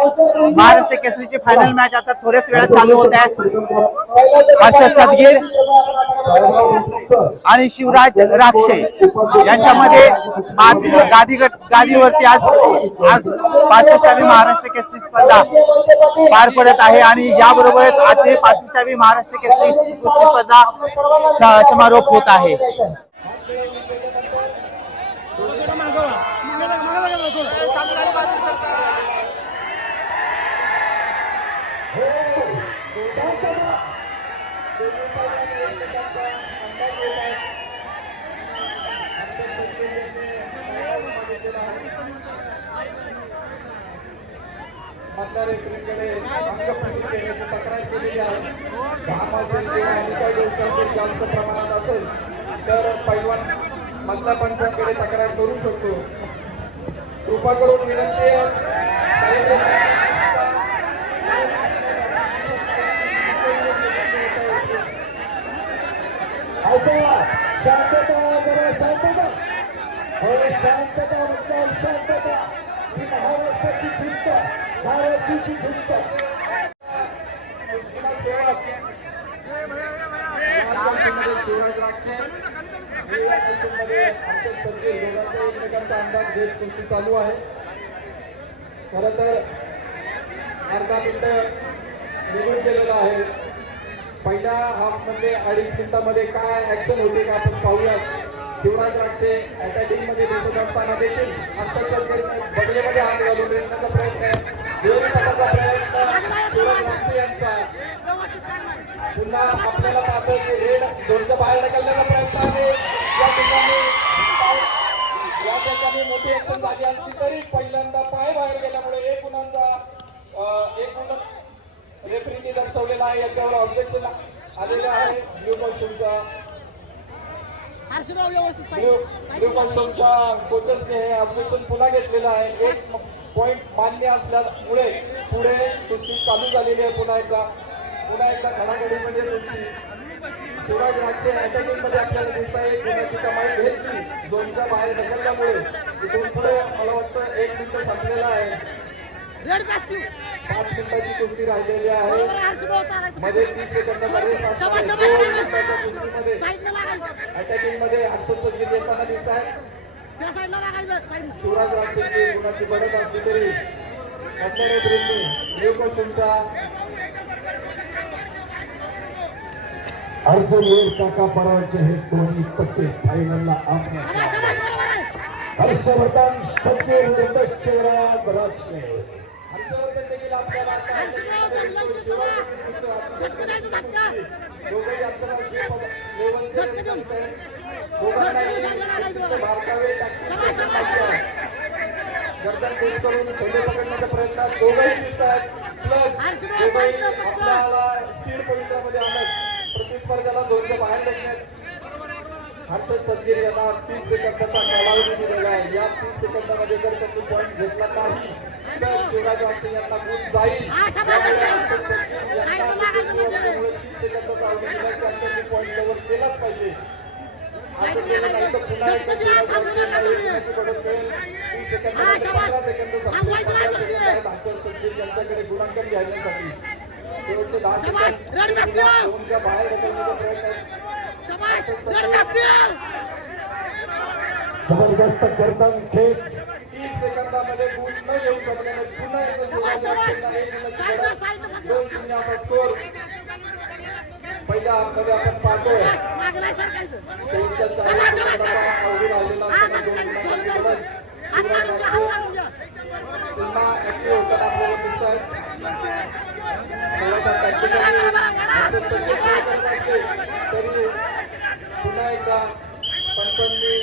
Maharashtra केसरीची final match आता थोड्याच वेळात चालू होत आहे हर्षद सदगीर आणि शिवराज राक्षे यांच्यामध्ये गादी गट गादीवरती आज आज पासष्टावी महाराष्ट्र केसरी स्पर्धा पार पडत आहे आणि याबरोबरच आजची पासष्टावी महाराष्ट्र केसरी स्पर्धा समारोप होत आहे. मतदार देण्याची तक्रार केलेली आहे. काम असेल किंवा आणि काही गोष्ट असेल जास्त प्रमाणात असेल तर पैलवान मतदार पंचांकडे तक्रार करू शकतो. कृपा करून विनंती आहे. शांतता जरा शांतता. हो शांतता शांतता. ही महाराष्ट्राची चिंता. शिवराज एकमेकांचा अंदाज घेत चालू आहे खरं तर अर्धा मिनिट निघून गेलेला आहे पहिल्या हाफमध्ये अडीच मिनिटामध्ये काय ऍक्शन होते का आपण पाहूयात शिवराज राक्षे अटॅकिंगमध्ये दिसत असताना देखील अक्षर बदलेमध्ये हात घालून प्रयत्न आहे. प्रयत्न यांचा. पुन्हा आपल्याला पाहतो की रेड झोनच्या बाहेर ढकलण्याचा प्रयत्न आहे. या ठिकाणी या ठिकाणी मोठी ऍक्शन झाली असली तरी पहिल्यांदा पाय बाहेर गेल्यामुळे एक गुणांचा एक गुण रेफरीने दर्शवलेला आहे. याच्यावर ऑब्जेक्शन आलेलं आहे. ब्ल्यू कॉस्ट्युमच्या ब्ल्यू कॉस्ट्युमच्या कोचेसने हे ऑब्जेक्शन पुन्हा घेतलेलं आहे. एक पॉइंट मान्य असल्यामुळे पुढे कुस्ती चालू झालेली आहे पुन्हा एकदा. पुन्हा एकदा घडाघडीमध्ये कुस्ती. शिवराज राक्षे अटॅकिंगमध्ये आपल्याला दिसत आहे गुणाची कमाई घेतली दोनच्या बाहेर ढकलल्यामुळे इथून पुढे मला वाटतं एक मिनिट संपलेला आहे. पाच मिनिटाची कुस्ती राहिलेली आहे. मध्ये तीस सेकंदामध्ये अटॅकिंगमध्ये हर्षद संगीत येताना दिसत आहे शिवराज राक्षेची गुणाची गरज असली तरी असणारे ब्रिजनी न्यू क्वेश्चनचा अर्जुन वीर काका परांचे हे दोन्ही पत्ते फायनलला आपल्या हर्षवर्धन सत्य शिवराज राक्षे हर्षवर्धन देखील आपल्याला आता गर्दन करून खेळले पकडण्याच्या प्रयत्न दोघंही दिसत आहेत प्लस दोघंही आपल्याला स्पीड पवित्रामध्ये आणत प्रतिस्पर्ध्याला दोनच्या बाहेर बसण्यात हर्षद यांना तीस सेकंदाचा कालावधी दिलेला आहे या तीस सेकंदामध्ये जर त्यांनी पॉईंट घेतला नाही. तर शिवराज वाक्षे यांना गुण जाईल तीस सेकंदाचा अवधी दिला त्यांनी पॉईंट कव्हर केलाच पाहिजे. तीस गुणांकन घ्यायसाठी शेवटचे दहा सेकंद दोनच्या बाहेर ढकलण्याचा प्रयत्न जबरदस्त गर्दन खेच तीस सेकंदामध्ये गुण न येऊ शकल्याने पुन्हा एकदा दोन शून्य असा स्कोर पहिल्या हाफमध्ये आपण पाहतोय शेवटच्या चाळीस सेकंदाचा अवधी राहिलेला असताना दोन गुणांची गरज. शिवराज राक्षे पुन्हा ऍक्टिव्ह होताना आपल्याला दिसत आहे थोडासा tactically हर्षद सचिन काय करत असले तरी पुन्हा एकदा पंचांनी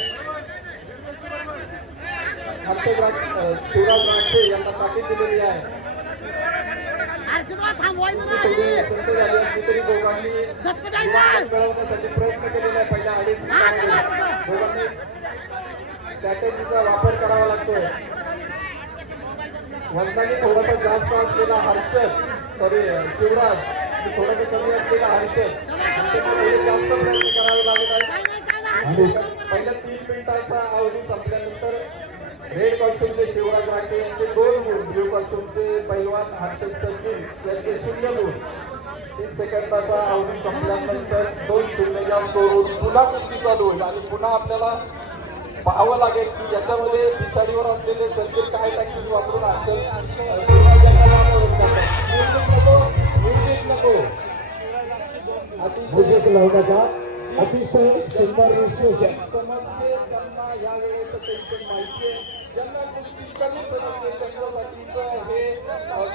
हर्षद राज अं, शिवराज राक्षे यांना ताकीद दिलेली आहे थांबवायचं थोडी संत झाली असली दोघांनी मिळवण्यासाठी प्रयत्न केलेला आहे. पहिल्या अडीच. दोघांनी स्ट्रॅटेजीचा वापर करावा लागतोय. वजनाने थोडासा जास्त असलेला हर्षद सॉरी शिवराज आणि थोडासा कमी असलेला हर्षद जास्त प्रयत्न करावे लागत आहेत. पहिल्या तीन मिनिटाचा अवधी संपल्यानंतर रेड कॉस्ट्युमचे शिवराज राक्षे यांचे दोन गुण ब्ल्यू कॉस्ट्युमचे पैलवान हर्षद सरकिल यांचे शून्य गुण. तीन सेकंदाचा अवधी संपल्यानंतर दोन शून्य या स्कोरवरून पुन्हा कुस्ती चालू होईल आणि पुन्हा आपल्याला पाहावं लागेल की याच्यामध्ये पिछाडीवर असलेले सर्किट काय टॅक्टिक्स वापरून हर्षद अं, शिवराज यांना मागे करतात. म्युझिक नको म्युझिक नको अतिशय सुंदर विश्लेषण. समजते त्यांना या वेळेचं टेन्शन माहिती आहे ज्यांना कुस्ती कमी समजते त्यांच्यासाठीचं हे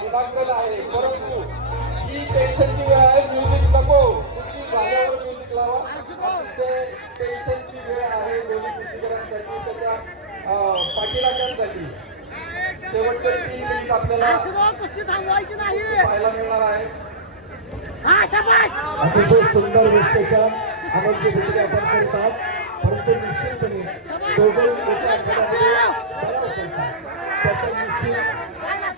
गुणांकन आहे. परंतु ही टेन्शनची वेळ आहे? म्युझिक नको. म्युझिक लावा. अतिशय टेन्शनची वेळ आहे दोन्ही कुस्तीकरांसाठी त्याच्या पाठीराख्यांसाठी. शेवटचे तीन मिनिट आपल्याला कुस्ती थांबवायची नाही. पाहायला मिळणार आहे. हा अतिशय सुंदर विश्लेषण आनंद देखील आपण करतात. परंतु निश्चितपणे दोघे आठवड्यामध्ये त्याचा निश्चित फायदा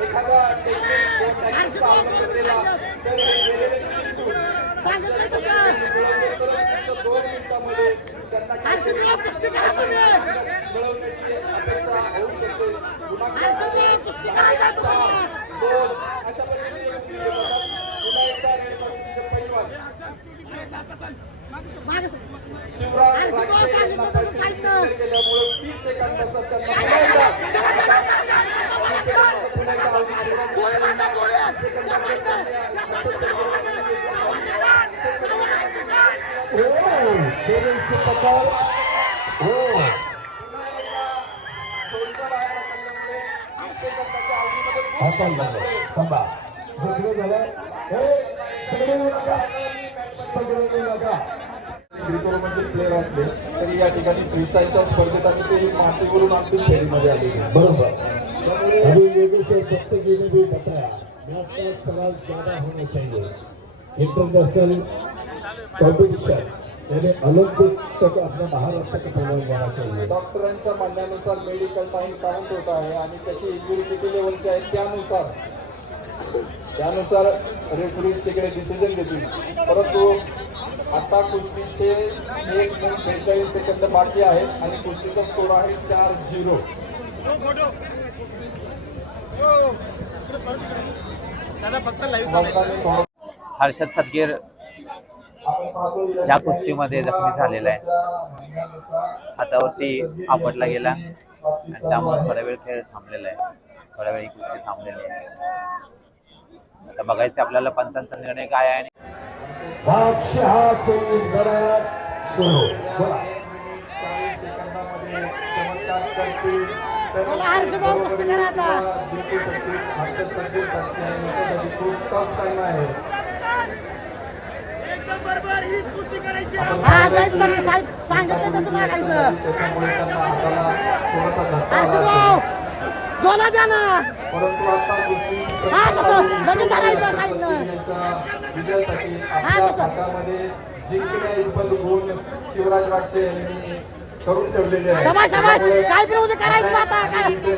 एखादा साईडनं केल्यामुळे तीस सेकंदाचा त्यांना पुन्हा एकदा तीस सेकंदाचा पुन्हा एकदा अवधी दिला. हो दोघांची पकड हो. झालं थांबा. सगळं झालं. हे सगळे येऊ नका. सगळे येऊ नका. प्लेअर असले तरी या ठिकाणी फ्रीस्टाईलच्या स्पर्धेत आणि ते मातीवरून फेरीमध्ये आलेले बरोबर. अभी योगी से दत्त जी ने भी बताया मैच का सवाल ज्यादा होना चाहिए. इंटरनेशनल कॉम्पिटिशन यानी ओलंपिक तक अपने महाराष्ट्र का पहलवान जाना चाहिए डॉक्टरांच्या म्हणण्यानुसार मेडिकल टाइम काउंट होत आहे आणि त्याची इंजुरी किती लेवलची आहे त्यानुसार. त्यानुसार रेफरीज तिकडे डिसिजन घेतील. परंतु आता कुस्तीचे एक मिनिट बेचाळीस सेकंद बाकी आहे आणि कुस्तीचा स्कोर आहे चार झिरो दादा फक्त लाईव्ह हर्षद सदगीर या कुस्तीमध्ये जखमी झालेला आहे. हातावरती आपटला गेला आणि त्यामुळे थोडा वेळ खेळ थांबलेला आहे. थोड्या वेळ ही कुस्ती थांबलेली आहे. आता बघायचं आपल्याला पंचांचा निर्णय काय आहे आणि आहे हा जायचं तुम्ही साईड सांगितलं तसं लागायचं त्याच्यामुळे त्यांना हाताला थोडासा धक्का जोला द्या ना. हा, तसं. लगेच धरायचं हा, तसं. शिवराज वागसे यांनी करून ठेवलेले काय विरोध करायचं आता काय? एक-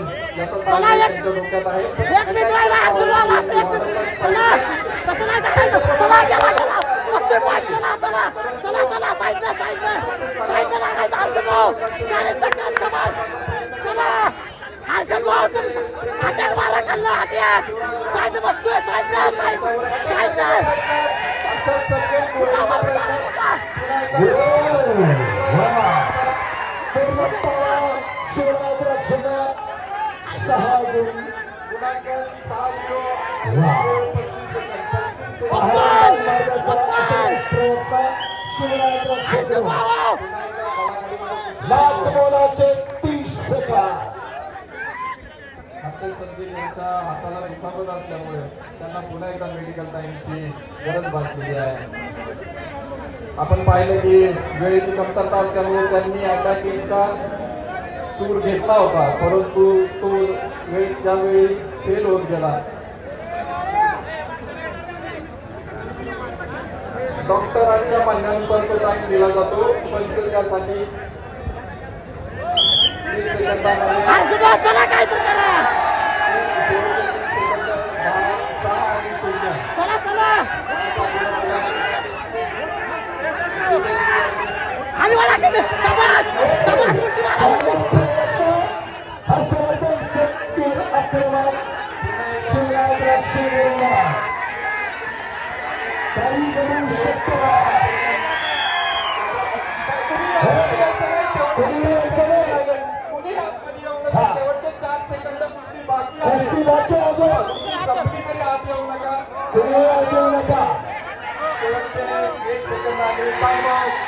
एक मिनिट राहिला हर्षद एक मिनिट. नाही करायचं. चला गेला गेला चला चला चला चला साईडला साईडला. साईडला लागायचं भाऊ. चाळीस सेकंद समाज चला. तुम्ही हात्यात मारा कल्ला हात्यात साईड बसतोय साईडला साईड साईडला. सहा गुण. गुणांकन सहा किलो वा. पस्तीस सेकंद पस्तीस सेकंद महाराज मार्गाचा प्रयत्न शिवराज हर्षद रक्षण भाऊ लाख मोलाचे तीस सेकंद संदीप यांच्या हाताला दुखापत असल्यामुळे त्यांना पुन्हा एकदा मेडिकल टाईमची गरज भासलेली आहे. आपण पाहिलं की वेळेची कमतरता असल्यामुळे त्यांनी अटॅकिंगचा सूर घेतला होता परंतु तो वेळ त्यावेळी फेल होत गेला डॉक्टरांच्या म्हणण्यानुसार तो टाइम दिला जातो पण त्यासाठी एसटी बाकी अजून संपली आत येऊ नका. कुणी आत येऊ नका. शेवटचे एक सेकंद आले टाइम आउट